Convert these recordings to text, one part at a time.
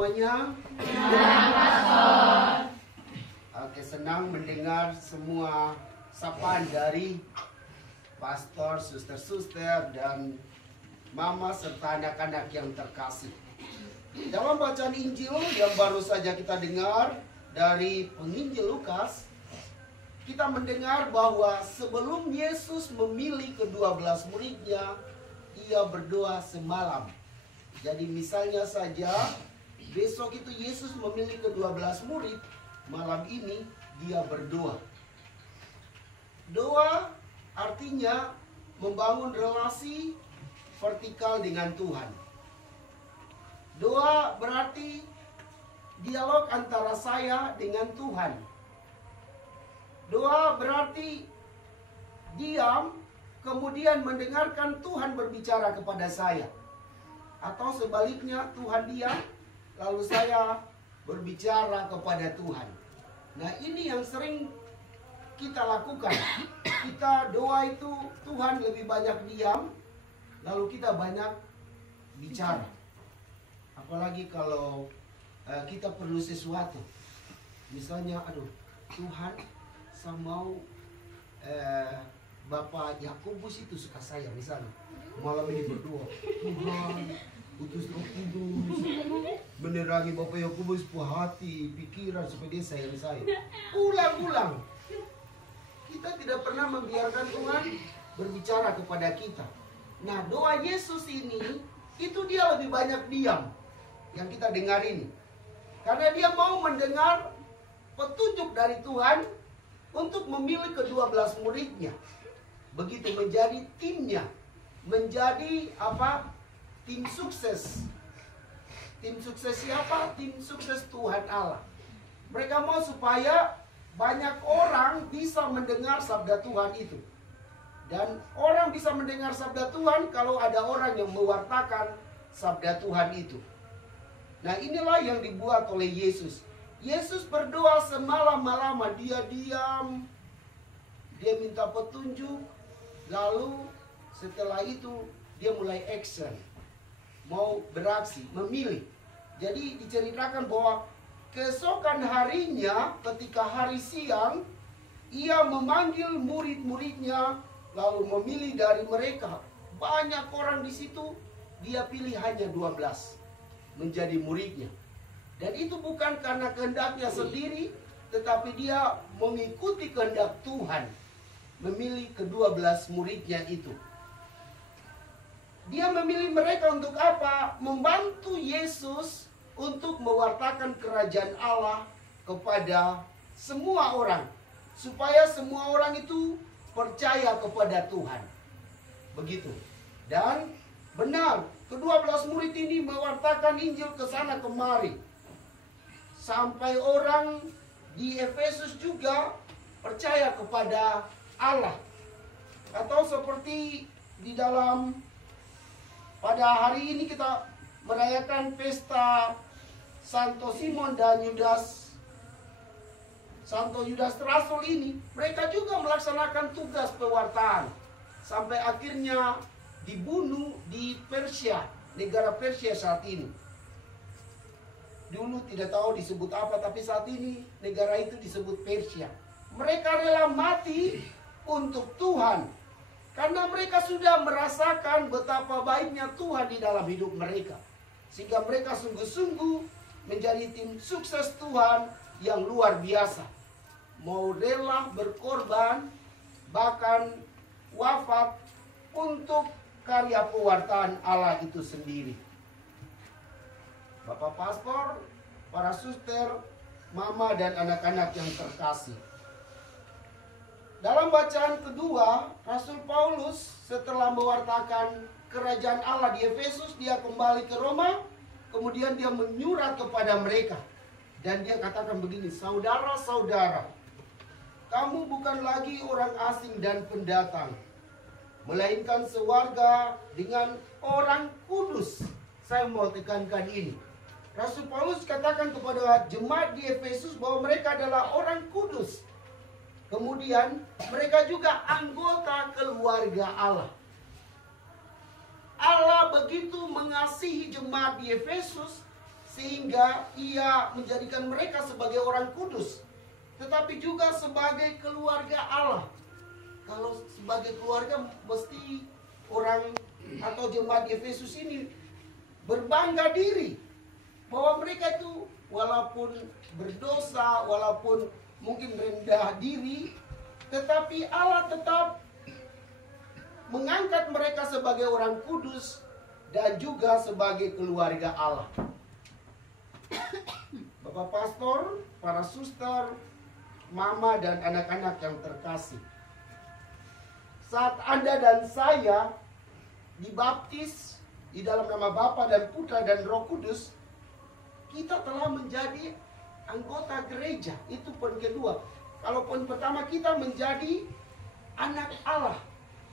Semuanya. Oke, senang mendengar semua sapaan dari pastor, suster-suster, dan mama serta anak-anak yang terkasih. Dalam bacaan Injil yang baru saja kita dengar dari penginjil Lukas, kita mendengar bahwa sebelum Yesus memilih ke-12 muridnya, ia berdoa semalam. Jadi misalnya saja besok itu Yesus memilih ke-12 murid, malam ini dia berdoa. Doa artinya membangun relasi vertikal dengan Tuhan. Doa berarti dialog antara saya dengan Tuhan. Doa berarti diam, kemudian mendengarkan Tuhan berbicara kepada saya. Atau sebaliknya, Tuhan diam, lalu saya berbicara kepada Tuhan. Nah, ini yang sering kita lakukan. Kita doa itu Tuhan lebih banyak diam, lalu kita banyak bicara. Apalagi kalau kita perlu sesuatu. Misalnya, Tuhan, saya mau Bapak Yakobus itu suka saya misalnya. Malam ini berdoa, Tuhan, utus Roh Kudus menerangi Bapak Yakobus hati, pikiran supaya dia sayang saya. Ulang-ulang. Kita tidak pernah membiarkan Tuhan berbicara kepada kita. Nah, doa Yesus ini itu dia lebih banyak diam yang kita dengar ini. Karena dia mau mendengar petunjuk dari Tuhan untuk memilih ke-12 muridnya. Begitu menjadi timnya. Menjadi tim sukses. Tim sukses siapa? Tim sukses Tuhan Allah. Mereka mau supaya banyak orang bisa mendengar sabda Tuhan itu. Dan orang bisa mendengar sabda Tuhan kalau ada orang yang mewartakan sabda Tuhan itu. Nah, inilah yang dibuat oleh Yesus. Yesus berdoa semalam-malam, dia diam. Dia minta petunjuk. Lalu setelah itu dia mulai action, mau beraksi, memilih. Jadi diceritakan bahwa keesokan harinya ketika hari siang, ia memanggil murid-muridnya lalu memilih dari mereka. Banyak orang di situ, dia pilih hanya 12 menjadi muridnya. Dan itu bukan karena kehendaknya sendiri, tetapi dia mengikuti kehendak Tuhan, memilih ke-12 muridnya itu. Dia memilih mereka untuk apa? Membantu Yesus untuk mewartakan kerajaan Allah kepada semua orang. Supaya semua orang itu percaya kepada Tuhan. Begitu. Dan benar, ke-12 murid ini mewartakan Injil ke sana kemari. Sampai orang di Efesus juga percaya kepada Allah. Atau seperti di dalam pada hari ini kita merayakan pesta Santo Simon dan Santo Yudas Rasul ini, mereka juga melaksanakan tugas pewartaan sampai akhirnya dibunuh di Persia, negara Persia saat ini. Dulu tidak tahu disebut apa, tapi saat ini negara itu disebut Persia. Mereka rela mati untuk Tuhan. Karena mereka sudah merasakan betapa baiknya Tuhan di dalam hidup mereka. Sehingga mereka sungguh-sungguh menjadi tim sukses Tuhan yang luar biasa. Mau rela berkorban, bahkan wafat untuk karya pewartaan Allah itu sendiri. Bapak pastor, para suster, mama dan anak-anak yang terkasih. Dalam bacaan kedua, Rasul Paulus setelah mewartakan kerajaan Allah di Efesus, dia kembali ke Roma, kemudian dia menyurat kepada mereka. Dan dia katakan begini, saudara-saudara, kamu bukan lagi orang asing dan pendatang, melainkan sewarga dengan orang kudus. Saya mau tekankan ini. Rasul Paulus katakan kepada jemaat di Efesus bahwa mereka adalah orang kudus. Kemudian mereka juga anggota keluarga Allah. Allah begitu mengasihi jemaat di Efesus sehingga ia menjadikan mereka sebagai orang kudus, tetapi juga sebagai keluarga Allah. Kalau sebagai keluarga, mesti orang atau jemaat Efesus ini berbangga diri bahwa mereka itu walaupun berdosa, walaupun mungkin rendah diri, tetapi Allah tetap mengangkat mereka sebagai orang kudus dan juga sebagai keluarga Allah. Bapak pastor, para suster, mama dan anak-anak yang terkasih, saat Anda dan saya dibaptis di dalam nama Bapa dan Putra dan Roh Kudus, kita telah menjadi anggota gereja. Itu poin kedua. Kalau poin pertama, kita menjadi anak Allah.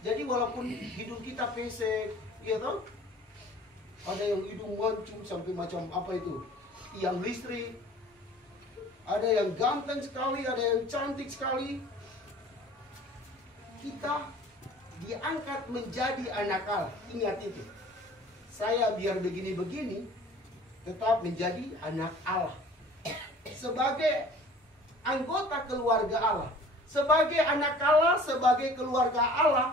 Jadi walaupun hidung kita pesek, gitu, ada yang hidung mancung sampai macam apa itu, tiang listrik, ada yang ganteng sekali, ada yang cantik sekali, kita diangkat menjadi anak Allah. Ingat itu. Saya biar begini-begini, tetap menjadi anak Allah. Sebagai anggota keluarga Allah, sebagai anak Allah, sebagai keluarga Allah,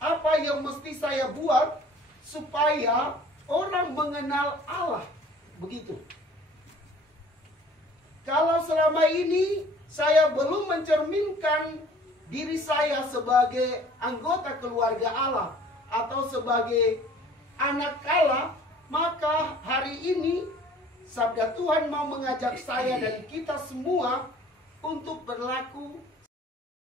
apa yang mesti saya buat supaya orang mengenal Allah? Begitu. Kalau selama ini saya belum mencerminkan diri saya sebagai anggota keluarga Allah atau sebagai anak Allah, maka hari ini sabda Tuhan mau mengajak saya dan kita semua untuk berlaku